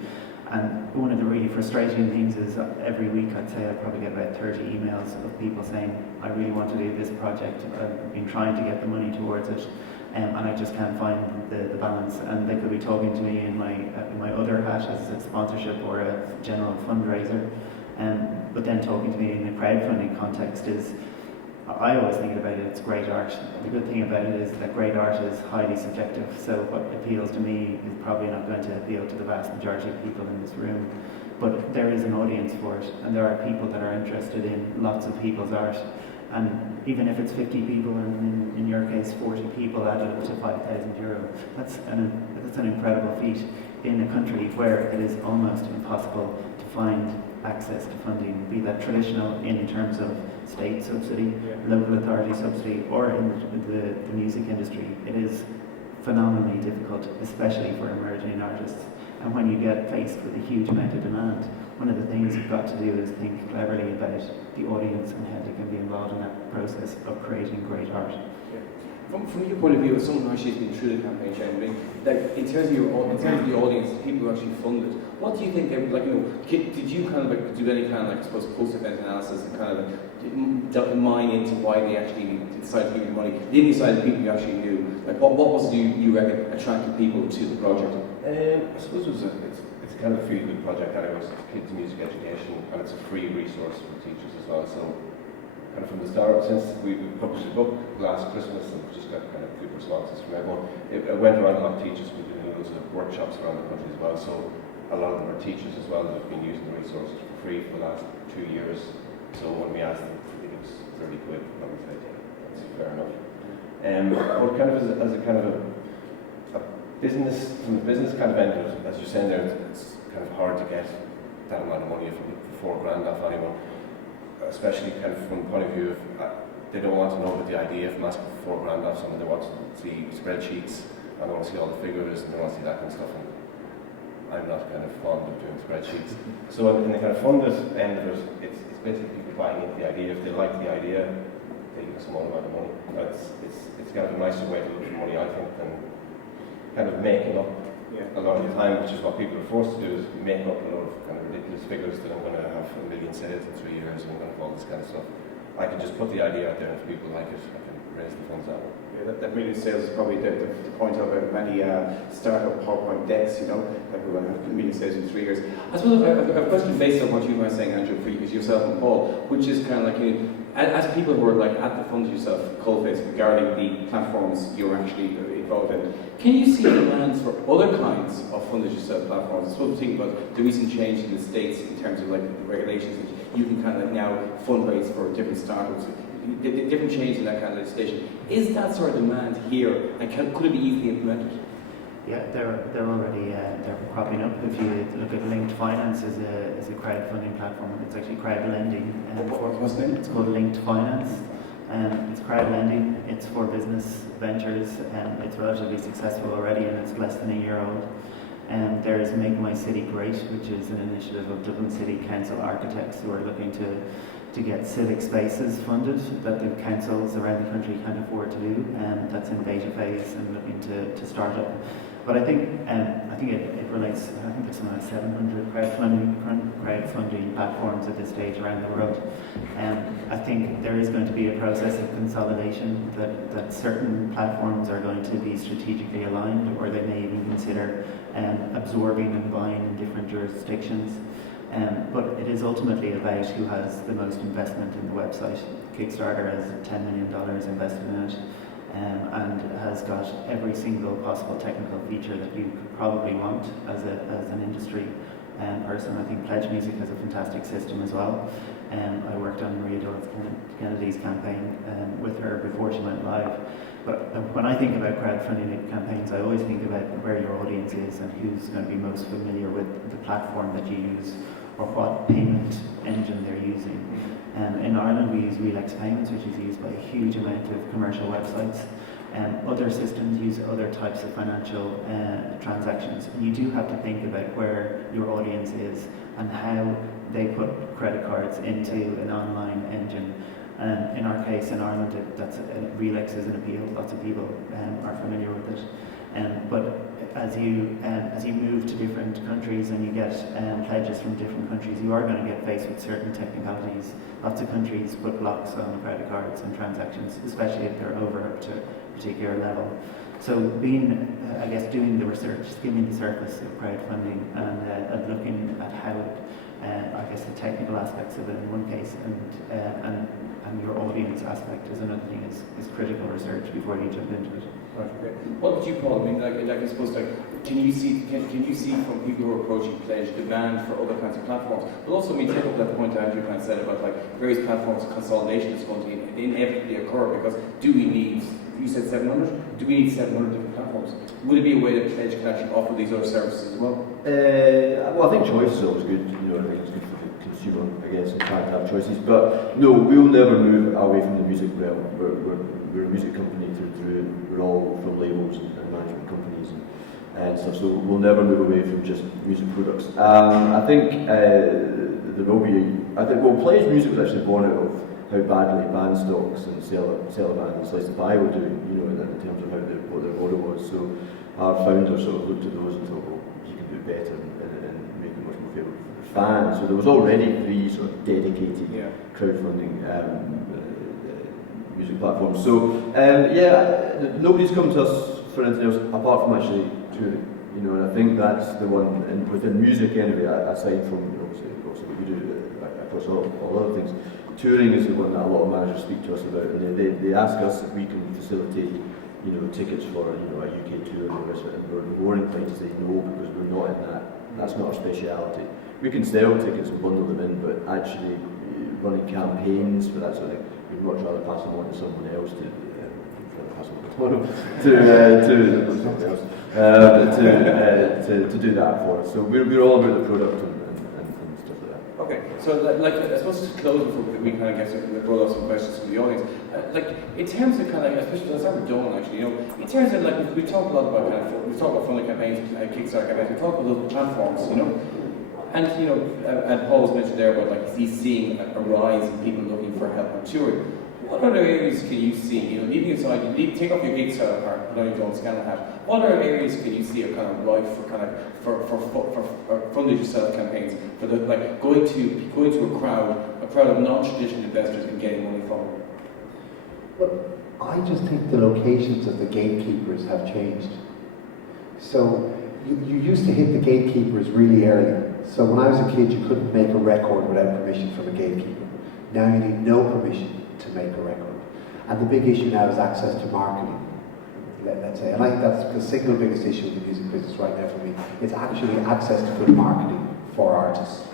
And one of the really frustrating things is every week I'd say I probably get about 30 emails of people saying, I really want to do this project, I've been trying to get the money towards it, and I just can't find the balance. And they could be talking to me in my other hat as a sponsorship or a general fundraiser, but then talking to me in a crowdfunding context is, I always think about it, it's great art. The good thing about it is that great art is highly subjective, so what appeals to me is probably not going to appeal to the vast majority of people in this room. But there is an audience for it, and there are people that are interested in lots of people's art. And even if it's 50 people, and in your case 40 people added up to €5,000, that's an incredible feat in a country where it is almost impossible to find access to funding, be that traditional in terms of state subsidy, local authority subsidy, or in the music industry. It is phenomenally difficult, especially for emerging artists. And when you get faced with a huge amount of demand, one of the things you've got to do is think cleverly about the audience and how they can be involved in that process of creating great art. From your point of view, as someone who actually has been through the campaign, Shane, in terms of the audience, people who actually funded, what do you think? Did you kind of do any kind of post-event analysis and kind of mine into why they actually decided to give you money? The inside people you actually knew, what was it you reckon attracted people to the project? I suppose it's kind of a feel-good project anyway. It's kids' music education, and it's a free resource for teachers as well. So, kind of from the start, since we published a book last Christmas and just got kind of good responses from everyone, it went around a lot of teachers. We've been doing loads of workshops around the country as well. So, a lot of them are teachers as well that have been using the resources for free for the last 2 years. So when we asked them, I think it was 30 quid, and we said, yeah, that's fair enough. But kind of as a kind of a business, from the business kind of end of it, as you're saying there, it's kind of hard to get that amount of money from £4,000 off anyone, especially kind of from the point of view of they don't want to know about the idea of masking £4,000 off someone. They want to see spreadsheets and I want to see all the figures, and I want to see that kind of stuff. And I'm not kind of fond of doing spreadsheets. So in the kind of funded end of it, it's basically people buying into the idea. If they like the idea, they give us a small amount of money. It's kind of a nicer way to look for money, I think, than kind of making up a lot of the time, which is what people are forced to do, is make up a lot of kind of ridiculous figures that I'm going to have 1 million sales in 3 years and I'm going to have all this kind of stuff. I can just put the idea out there, and if people like it, I can raise the funds that way. Yeah, that million sales is probably the point of many startup PowerPoint decks, you know, that we're going to have million sales in 3 years. I suppose I have a question based on what you were saying, Andrew, for yourself and Paul, which is kind of like, you know, as people who are like at the front of yourself, coalface, regarding the platforms you're actually involved in, can you see demands for other kinds of funded yourself platforms? I suppose think about the recent change in the States in terms of like the regulations that you can kind of now fundraise for different startups, the different change in that kind of legislation. Is that sort of demand here, and could it be easily implemented? Yeah, they're already they're cropping up. If you look at Linked Finance as a crowdfunding platform, it's actually crowd lending. What's the name? It's called Linked Finance. It's crowd lending. It's for business ventures, and it's relatively successful already, and it's less than a year old. There is Make My City Great, which is an initiative of Dublin City Council architects who are looking to get civic spaces funded that the councils around the country can't afford to do, and that's in beta phase and looking to start up. But I think it relates. I think there's something like 700 crowdfunding platforms at this stage around the world. I think there is going to be a process of consolidation that certain platforms are going to be strategically aligned, or they may even consider absorbing and buying in different jurisdictions. But it is ultimately about who has the most investment in the website. Kickstarter has $10 million invested in it. And has got every single possible technical feature that you could probably want as an industry person. I think Pledge Music has a fantastic system as well. I worked on Maria Dorothy Kennedy's campaign with her before she went live. But when I think about crowdfunding campaigns, I always think about where your audience is and who's going to be most familiar with the platform that you use or what payment engine they're using. In Ireland, we use Relax Payments, which is used by a huge amount of commercial websites. Other systems use other types of financial transactions. And you do have to think about where your audience is and how they put credit cards into an online engine. In our case, in Ireland, Relax is an appeal. Lots of people are familiar with it. But as you move to different countries and you get pledges from different countries, you are going to get faced with certain technicalities. Lots of countries put blocks on credit cards and transactions, especially if they're over up to a particular level. So doing the research, skimming the surface of crowdfunding and looking at how the technical aspects of it in one case and your audience aspect is another thing is critical research before you jump into it. Right, okay. What would you, Paul? I mean, I suppose, can you see from people who are approaching Pledge demand for other kinds of platforms? But also, take up that point Andrew kind of said about various platforms consolidation is going to inevitably occur, because do we need? You said 700. Do we need 700 different platforms? Would it be a way that Pledge can actually offer these other services as well? Well, I think choice is always good. I think it's good for the consumer, I guess, and trying to have choices. But no, we'll never move away from the music realm. We're a music company through. We're all from labels and management companies and stuff. So we'll never move away from just music products. I think there will be. Pledge Music was actually born out of how badly band stocks and sell a band and Slice the Pie were doing, in terms of what their model was. So our founders sort of looked at those and thought, well, you can do better and make it much more favourable for the fans. So there was already 3 sort of dedicated crowdfunding music platforms. So nobody's come to us for anything else apart from actually touring. And I think that's the one. And within music anyway, aside from obviously what we do across all other things, touring is the one that a lot of managers speak to us about, and they ask us if we can facilitate, tickets for a UK tour and the rest of it, and we're more inclined to say no, because we're not in that. That's not our speciality. We can sell tickets and bundle them in, but actually running campaigns for that sort of thing, we'd much rather pass them on to someone else to do that for us. So we're all about the product and stuff like that. Okay, so I suppose to close before we kind of get to roll off some questions from the audience, in terms of kind of, especially as I'm done actually, in terms of we talk a lot about we talk about funding campaigns, Kickstarter campaigns, we talk about little platforms, and and Paul's mentioned there about he's seeing a rise in people looking for help on touring. What other areas can you see, leaving aside, take off your Kickstarter part, put on your own scanner hat, what other areas can you see are kind of rife for funded yourself campaigns, for the, going to a crowd of non-traditional investors and getting money from them? Well, I just think the locations of the gatekeepers have changed. So you used to hit the gatekeepers really early. So when I was a kid, you couldn't make a record without permission from a gatekeeper. Now you need no permission to make a record. And the big issue now is access to marketing, let's say. And I think that's the single biggest issue in the music business right now for me. It's actually access to good marketing for artists.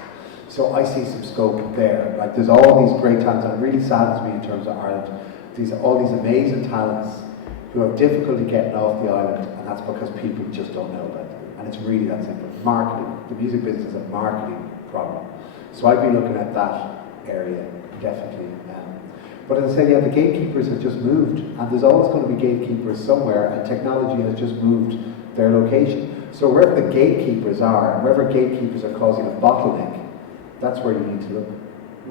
So I see some scope there. There's all these great talents, and it really saddens me in terms of Ireland. All these amazing talents who have difficulty getting off the island, and that's because people just don't know about them. And it's really that simple. Marketing. The music business is a marketing problem. So I'd be looking at that area, definitely. But as I say, the gatekeepers have just moved, and there's always going to be gatekeepers somewhere, and technology has just moved their location. So wherever the gatekeepers are, wherever gatekeepers are causing a bottleneck, that's where you need to look.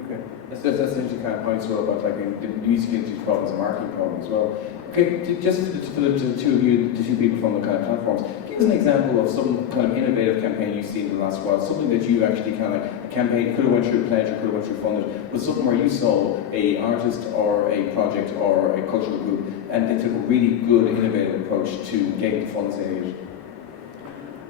Okay, that's essentially kind of points well about the music industry problem is a marketing problem as well. Okay, just for the two of you, the two people from the kind of platforms, give us an example of some kind of innovative campaign you've seen in the last while, something that you actually kind of, a campaign could have went through pledge or could have went through funded, but something where you saw a artist or a project or a cultural group and they took a really good innovative approach to getting the funds they needed.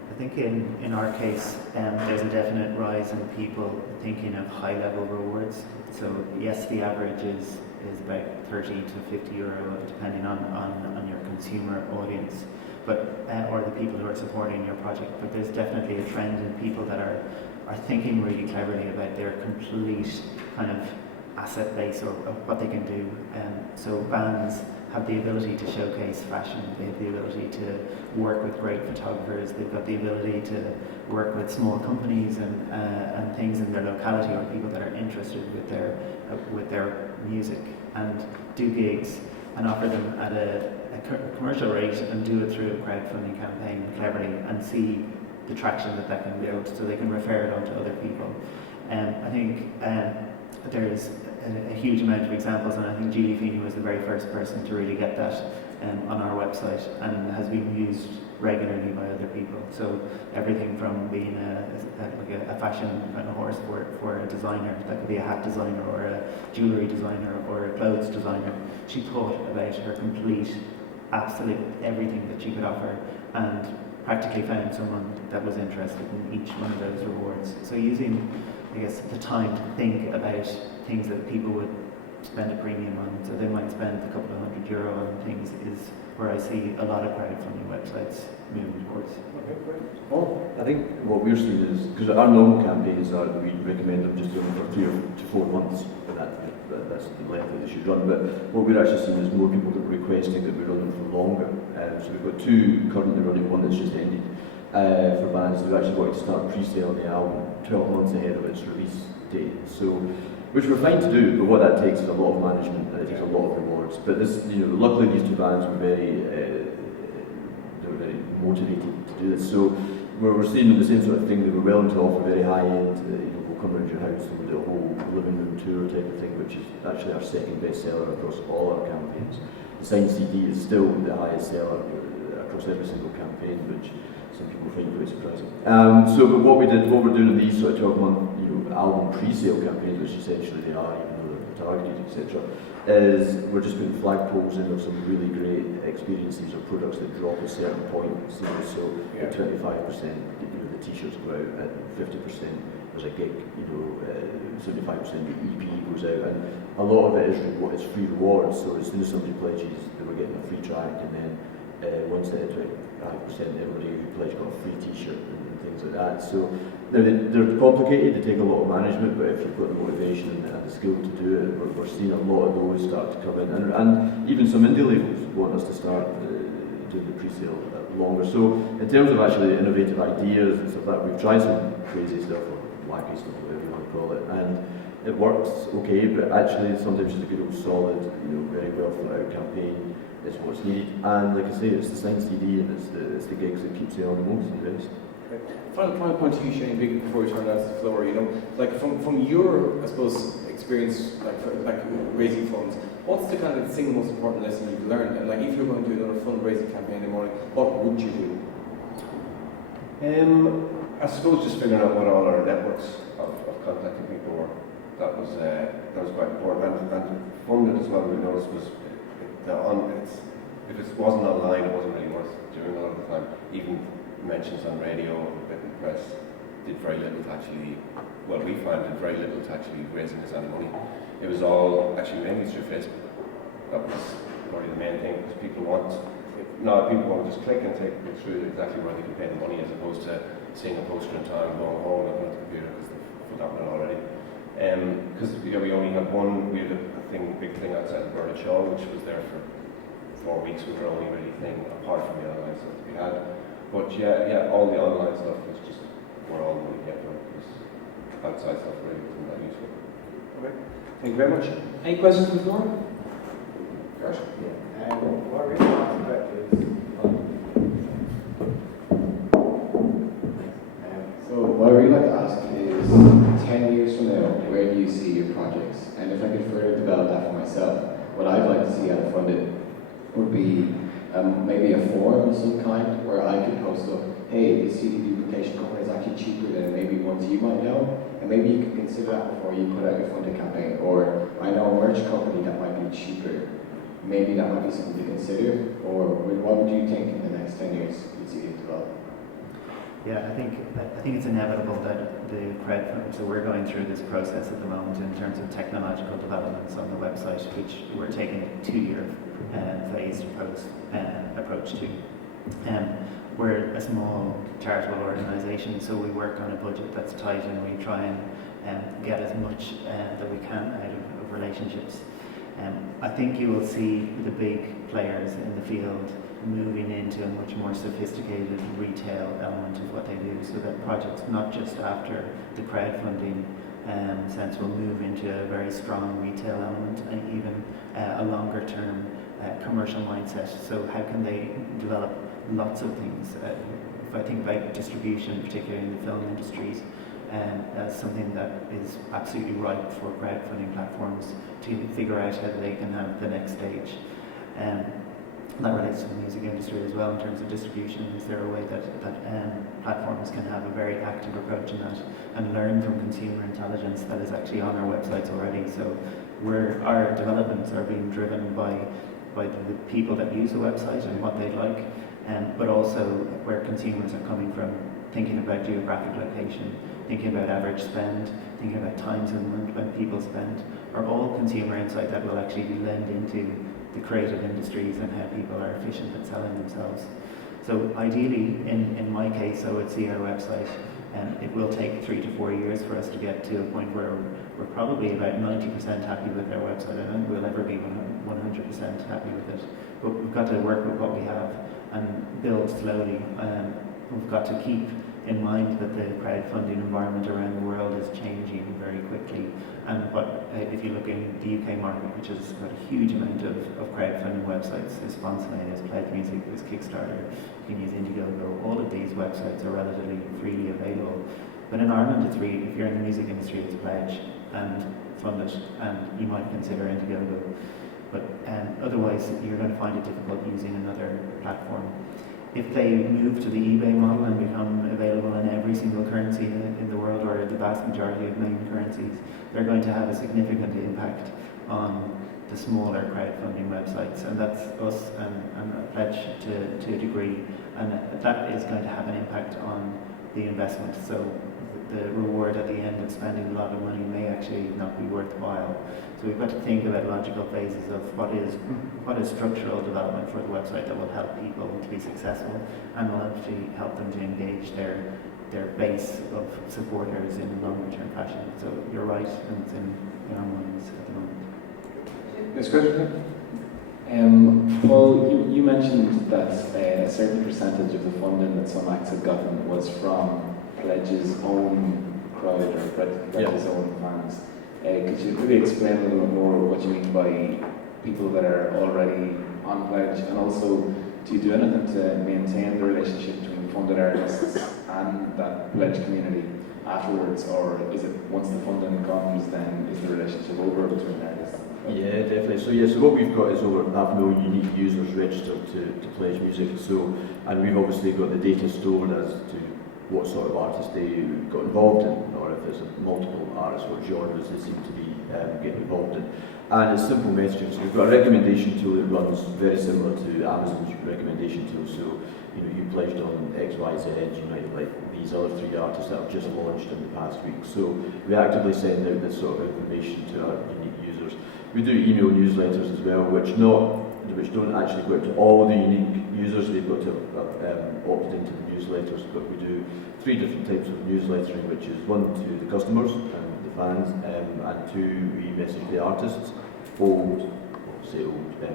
I think in our case, there's a definite rise in people thinking of high-level rewards. So yes, the average is about 30 to 50 euro, depending on your consumer audience, but or the people who are supporting your project. But there's definitely a trend in people that are thinking really cleverly about their complete kind of asset base or what they can do. So bands have the ability to showcase fashion, they have the ability to work with great photographers, they've got the ability to work with small companies and things in their locality or people that are interested with their music, and do gigs and offer them at a commercial rate and do it through a crowdfunding campaign cleverly and see the traction that can build so they can refer it on to other people. I think there's a huge amount of examples, and I think Gili Feeney was the very first person to really get that on our website and has been used regularly by other people. So everything from being a fashion kind of horse for a designer, that could be a hat designer or a jewellery designer or a clothes designer. She thought about her complete, absolute everything that she could offer and practically found someone that was interested in each one of those rewards. So using, I guess, the time to think about things that people would spend a premium on. So they might spend a couple of €100 on things is where I see a lot of crowdfunding websites moving towards. Okay, great. Well, I think what we're seeing is, because our normal campaigns are, we recommend them just doing for 3 to 4 months, and that's the length that they should run, but what we're actually seeing is more people that are requesting that we run them for longer. So we've got 2 currently running, one that's just ended, for bands who actually wanted to start pre-sale the album 12 months ahead of its release date. So, which we're fine to do, but what that takes is a lot of management and it takes a lot of rewards. But this, luckily these 2 bands were very motivated to do this. So we're seeing the same sort of thing. They were willing to offer very high end, we'll come around your house and do a whole living room tour type of thing, which is actually our second best seller across all our campaigns. The signed CD is still the highest seller across every single campaign, which some people find quite surprising. But what we're doing in these sort of 12-month album pre-sale campaigns, which essentially they are, even though they're targeted, etc., is we're just putting flagpoles in of some really great experiences or products that drop at certain points. So at 25%, the t-shirts go out, at 50% there's a gig, 75% the EP goes out, and a lot of it is free rewards. So as soon as somebody pledges, they were getting a free track, and then once they hit 25%, everybody who pledged got a free t-shirt and things like that. So they're complicated, they take a lot of management, but if you've got the motivation and the skill to do it, we're seeing a lot of those start to come in. And even some indie labels want us to start doing the pre-sale longer. So in terms of actually innovative ideas and stuff like that, we've tried some crazy stuff. wacky stuff, whatever you want to call it. And it works okay, but actually sometimes just a good old solid, very well thought out campaign is what's needed. And like I say, it's the signed CD and it's the gigs that keep selling the most and the best. Okay. Final point to you, Shane, before we turn that to the floor. Like from your, I suppose, experience, like raising funds, what's the kind of single most important lesson you've learned? And like, if you're going to do another fundraising campaign in the morning, what would you do? I suppose just figuring out what all our networks of contacting people were. That was quite important. And funded as well, we noticed was if it wasn't online, it wasn't really worth doing a lot of the time. Even mentions on radio, a bit in the press, did very little to actually, well, we found did very little to actually raising us any money. It was all actually mainly through Facebook. That was probably the main thing, because people want to just click and take it through exactly where they can pay the money, as opposed to seeing a poster in town, going home, looking at the computer because they've forgotten it already. Because we only had we had a big thing outside the Bernard Shaw, which was there for 4 weeks. We were only really thing apart from the online stuff that we had. But yeah, all the online stuff was just where all the money came from. Because outside stuff really wasn't that useful. Okay. Thank you very much. Any questions from the floor? Gosh. Yeah. What really wants about is so what I really like to ask is 10 years from now, where do you see your projects? And if I could further develop that for myself, what I'd like to see out of funded would be maybe a forum of some kind where I could post up, hey, this CD duplication company is actually cheaper than maybe ones you might know, and maybe you could consider that before you put out your funded campaign. Or I know a merch company that might be cheaper. Maybe that might be something to consider. Or what would you think in the next 10 years you'd see it develop? Yeah, I think it's inevitable that the crowdfunding, so we're going through this process at the moment in terms of technological developments on the website, which we're taking a 2-year phased approach to. We're a small charitable organisation, so we work on a budget that's tight, and we try and get as much that we can out of relationships. I think you will see the big players in the field moving into a much more sophisticated retail element of what they do, so that projects not just after the crowdfunding sense will move into a very strong retail element and even a longer term commercial mindset. So how can they develop lots of things? If I think about distribution, particularly in the film industries, as something that is absolutely ripe for crowdfunding platforms to figure out how they can have the next stage. That relates to the music industry as well in terms of distribution. Is there a way that platforms can have a very active approach in that and learn from consumer intelligence that is actually on our websites already? So our developments are being driven by the people that use the website and what they like, but also where consumers are coming from, thinking about geographic location, thinking about average spend, thinking about times in the month when people spend, are all consumer insight that will actually lend into the creative industries and how people are efficient at selling themselves. So ideally, in my case, I would see our website, and it will take 3 to 4 years for us to get to a point where we're probably about 90% happy with our website. I don't think we'll ever be 100% happy with it, but we've got to work with what we have and build slowly. We've got to keep in mind that the crowdfunding environment around the world is changing very quickly. But if you look in the UK market, which has got a huge amount of crowdfunding websites, there's Sponsoring, there's Pledge Music, there's Kickstarter, you can use Indiegogo, all of these websites are relatively freely available. But in Ireland, it's really, if you're in the music industry, it's Pledge and Fund It, and you might consider Indiegogo. But otherwise, you're going to find it difficult using another platform. If they move to the eBay model and become available in every single currency in the world, or the vast majority of main currencies, they're going to have a significant impact on the smaller crowdfunding websites, and that's us and a Pledge to a degree, and that is going to have an impact on the investment. So the reward at the end of spending a lot of money may actually not be worthwhile. So we've got to think about logical phases of what is structural development for the website that will help people to be successful and will actually help them to engage their base of supporters in a longer term fashion. So you're right, and it's in our minds at the moment. Next question. Paul, you mentioned that a certain percentage of the funding that some acts have gotten was from Pledge's own Cried or Fred Yeah. his own fans. Could you maybe explain a little bit more what you mean by people that are already on Pledge, and also do you do anything to maintain the relationship between funded artists and that Pledge community afterwards, or is it once the funding comes, then is the relationship over between artists? Yeah, definitely. So what we've got is over 500,000 unique users registered to Pledge Music. So, and we've obviously got the data stored as to what sort of artists they got involved in, or if there's multiple artists, what genres they seem to be getting involved in. And it's simple messaging. So we've got a recommendation tool that runs very similar to Amazon's recommendation tool. So, you know, you pledged on X, Y, Z, you might like these other 3 artists that have just launched in the past week. So we actively send out this sort of information to our unique users. We do email newsletters as well, which don't actually go out to all the unique users. They've got to opt into the newsletters, but we do 3 different types of newslettering, which is 1 to the customers and the fans, and 2 we message the artists,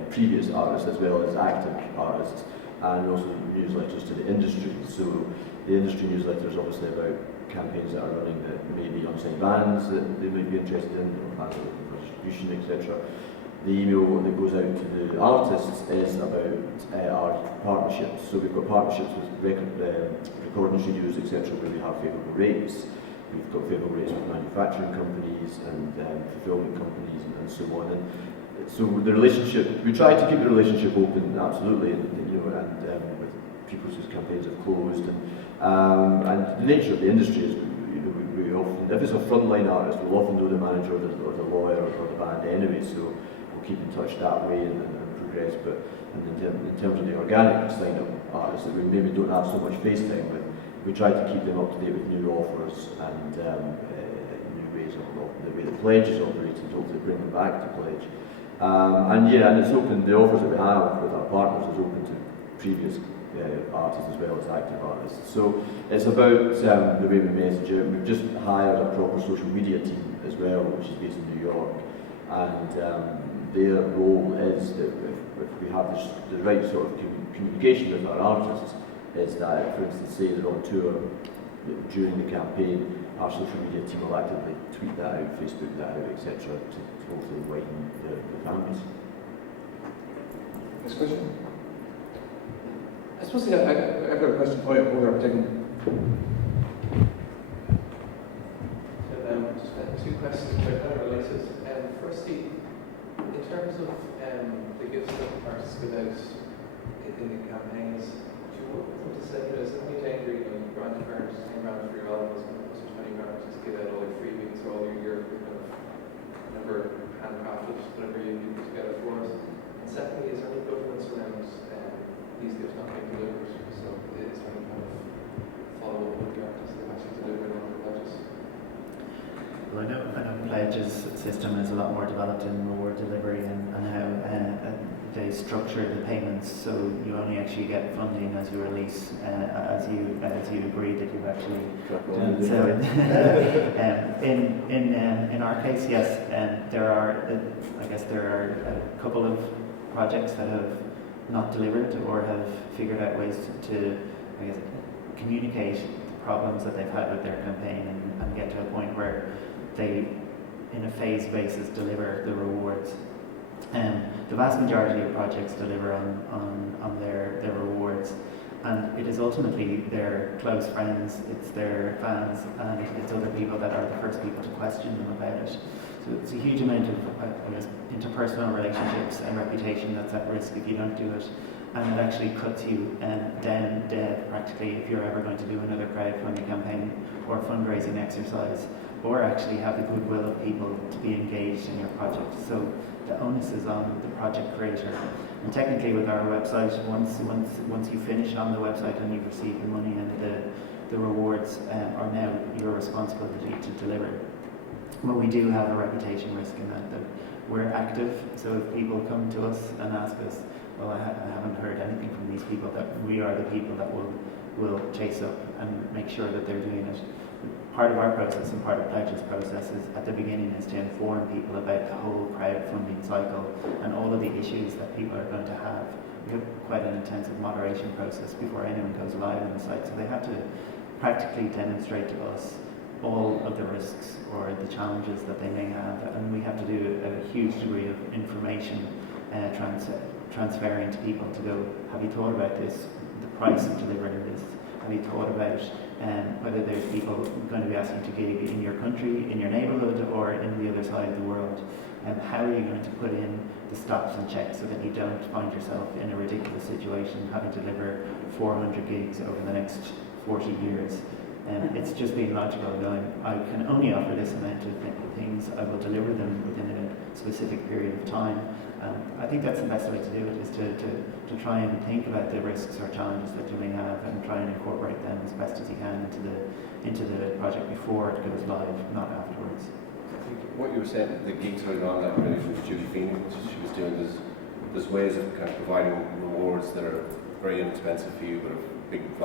previous artists as well as active artists, and also newsletters to the industry. So the industry newsletter is obviously about campaigns that are running that may be on-site bands that they might be interested in, or bands that are looking for distribution, etc. The email that goes out to the artists is about our partnerships. So we've got partnerships with recording studios, etc., where we have favourable rates. We've got favourable rates with manufacturing companies and fulfilment companies and so on. And so the relationship, we try to keep the relationship open, absolutely, and with people whose campaigns have closed. And the nature of the industry is, we often, if it's a frontline artist, we'll often know the manager or the lawyer or the band anyway. So keep in touch that way and progress, but in terms of the organic sign-up artists that we maybe don't have so much face time with, we try to keep them up to date with new offers and new ways of the way the Pledge is operated, hopefully bring them back to Pledge. And it's open, the offers that we have with our partners is open to previous artists as well as active artists. So it's about the way we message it. We've just hired a proper social media team as well, which is based in New York, and their role is that if we have the right sort of communication with our artists, is that, for instance, say they're on tour during the campaign, our social media team will actively tweet that out, Facebook that out, etc., to hopefully widen the fan base. Next question. I suppose I've got a question for you. Hold on, just 2 questions that are kind of related. Firstly, in terms of the gifts that artists give out in the campaigns, do you want them to say, is there any danger, grant card, 10 grand for your album, or 20 grand just give out all your freebies or all your kind of whatever handcrafted, whatever you put together for us? And secondly, is there any governance around these gifts not being delivered? So is there any kind of follow-up with the artists that actually deliver on the pledges? Well, I know Pledge's system is a lot more developed in reward delivery and how they structure the payments, so you only actually get funding as you release, as you agree that you've actually done. So in our case, yes, there are a couple of projects that have not delivered or have figured out ways to communicate the problems that they've had with their campaign and get to a point where they, in a phased basis, deliver the rewards. The vast majority of projects deliver on their rewards, and it is ultimately their close friends, it's their fans, and it's other people that are the first people to question them about it. So it's a huge amount of interpersonal relationships and reputation that's at risk if you don't do it, and it actually cuts you down dead practically if you're ever going to do another crowdfunding campaign or fundraising exercise, or actually have the goodwill of people to be engaged in your project. So the onus is on the project creator. And technically with our website, once you finish on the website and you've received the money and the rewards are now your responsibility to deliver. But we do have a reputation risk in that we're active, so if people come to us and ask us, well, I haven't heard anything from these people, that we are the people that will chase up and make sure that they're doing it. Part of our process and part of Pledge's process is at the beginning is to inform people about the whole crowdfunding cycle and all of the issues that people are going to have. We have quite an intensive moderation process before anyone goes live on the site, so they have to practically demonstrate to us all of the risks or the challenges that they may have, and we have to do a huge degree of information transferring to people to go, have you thought about this, the price of delivering this? Have you thought about whether there's people going to be asking to gig in your country, in your neighbourhood, or in the other side of the world? And how are you going to put in the stops and checks so that you don't find yourself in a ridiculous situation having to deliver 400 gigs over the next 40 years? It's just being logical, going, I can only offer this amount of things, I will deliver them within a specific period of time. I think that's the best way to do it, is to try and think about the risks or challenges that you may have and try and incorporate them as best as you can into the project before it goes live, not afterwards. I think what you were saying, the gigs earlier on, that really from Judy Feeney, what she was doing, there's ways of kind of providing rewards that are very inexpensive for you, but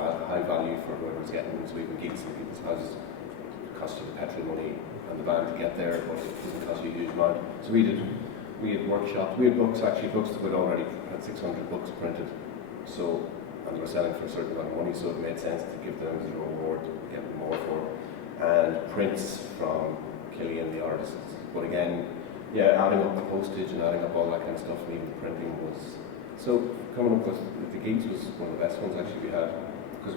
are high value for whoever's getting them. So even gigs in people's houses, it costs you the petrol money and the van to get there, but it doesn't cost you a huge amount. So we had workshops, we had books that we'd already had 600 books printed. So, and they were selling for a certain amount of money, so it made sense to give them as a reward, get them more for it. And prints from Killian, the artist. But again, yeah, adding up the postage and adding up all that kind of stuff, and even the printing was. So coming up with the gigs was one of the best ones actually we had, because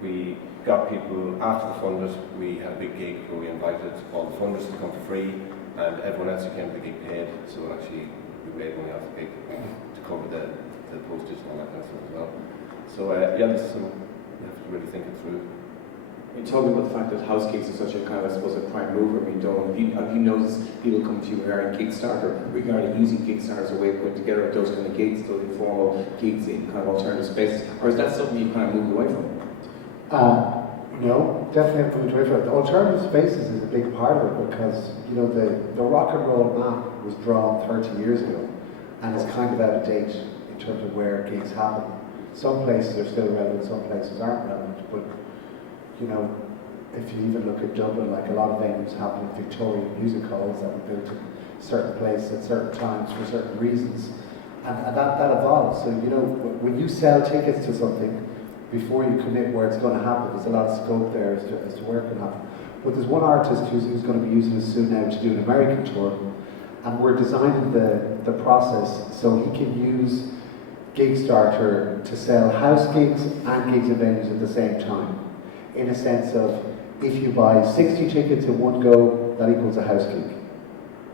we got people after the funders. We had a big gig where we invited all the funders to come for free, and everyone else who came to the gig paid. So actually we made money off the gig to cover the postage and all that kind of stuff as well. So yeah, this is you have to really think it through. You're talking about the fact that house gigs are such a kind of, I suppose, a prime mover being done. Have you noticed people come to you regarding Kickstarter, regarding using Kickstarter as a way of putting together those kind of gigs, those informal gigs in kind of alternative spaces? Or is that something you kind of moved away from? No, definitely have moved away from it. The alternative spaces is a big part of it, because the rock and roll map was drawn 30 years ago, and it's kind of out of date in terms of where gigs happen. Some places are still relevant, some places aren't relevant, but if you even look at Dublin, like a lot of venues happen in Victorian music halls that were built in certain places at certain times for certain reasons, and that evolves. So when you sell tickets to something, before you commit where it's going to happen, there's a lot of scope there as to where it can happen. But there's one artist who's going to be using this soon now to do an American tour, and we're designing the process so he can use Gigstarter to sell house gigs and gigs and venues at the same time. In a sense of, if you buy 60 tickets in one go, that equals a house gig,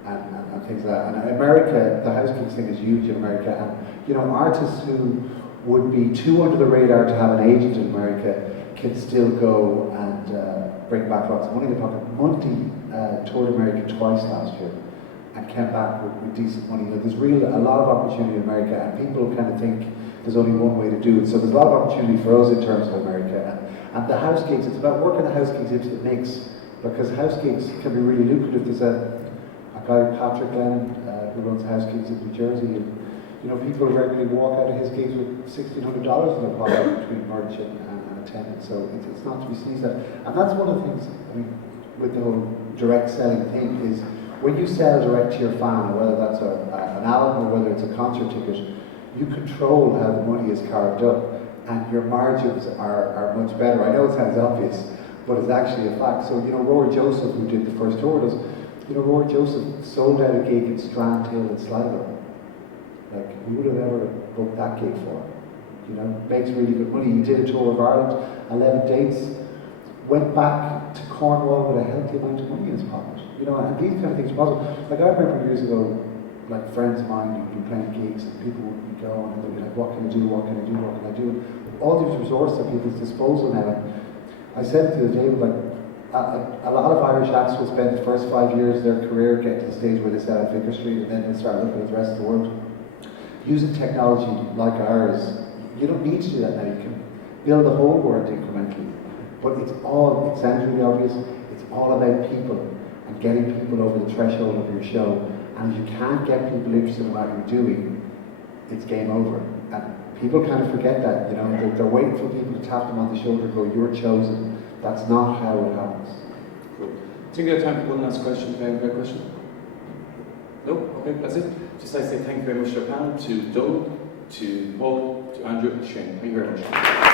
and things like that. And in America, the house gigs thing is huge in America, and artists who would be too under the radar to have an agent in America can still go and bring back lots of money in their pocket. Monty toured America twice last year and came back with decent money. There's a lot of opportunity in America, and people kind of think there's only one way to do it. So there's a lot of opportunity for us in terms of America. And the house gigs, it's about working the house gigs into the mix, because house gigs can be really lucrative. There's a guy, Patrick Glenn, who runs house gigs in New Jersey, and people regularly walk out of his gigs with $1,600 in their pocket between merch and attendance. So it's not to be sneezed at. And that's one of the things, with the whole direct selling thing, is when you sell direct to your fan, whether that's an album or whether it's a concert ticket, you control how the money is carved up, and your margins are much better. I know it sounds obvious, but it's actually a fact. So, Rory Joseph, who did the first tour with us, Rory Joseph sold out a gig in Strandhill in Sligo. Like, who would have ever booked that gig for? Makes really good money. He did a tour of Ireland, 11 dates, went back to Cornwall with a healthy amount of money in his pocket. And these kind of things are possible. Like, I remember years ago, like friends of mine who'd been playing gigs, and people would be going, and they'd be like, what can I do, what can I do, what can I do? And all these resources at people's disposal now. I said to the day, like, a lot of Irish acts will spend the first 5 years of their career getting to the stage where they sell at Vicar Street, and then they start looking at the rest of the world. Using technology like ours, you don't need to do that now. You can build the whole world incrementally. But it sounds really obvious, it's all about people and getting people over the threshold of your show. And if you can't get people interested in what you're doing, it's game over. And people kind of forget that, they're waiting for people to tap them on the shoulder and go, you're chosen. That's not how it happens. Cool. I think we have time for one last question. Do you have a question? No? Okay, that's it. Just like to say thank you very much to our panel, to Doug, to Paul, to Andrew, and Shane. Thank you very much.